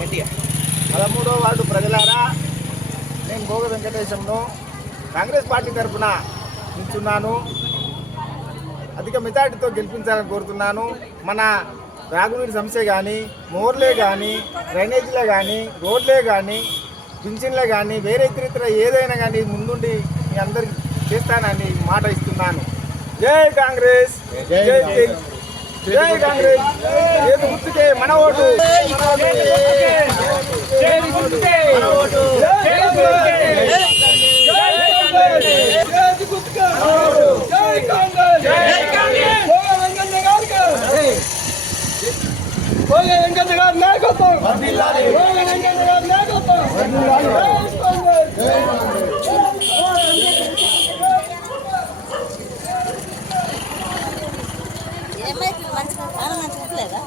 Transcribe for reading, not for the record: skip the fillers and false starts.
13వ ward ప్రజలారా, నేను భోగ వెంకటేశంను Congress party తరఫున నిల్చున్నాను. అధిక మెజార్టీతో గెలిపించాలని కోరుతున్నాను. మన త్రాగునీటి సమస్య కానీ, మోర్లే కానీ, డ్రైనేజీలే కానీ, రోడ్లే కానీ, పింఛన్లే కానీ, వేరే ఇతర ఏదైనా కానీ ముందుండి మీ అందరికి చేస్తానని మాట ఇస్తున్నాను. జై కాంగ్రెస్, జై జై జై కాంగ్రెస్. ఏది గుర్తుకే మన ఓటు. వెంకన్న గారి నాయకత్వం. ఏమైతే మంచిగా ఆనందం చూడలేదా?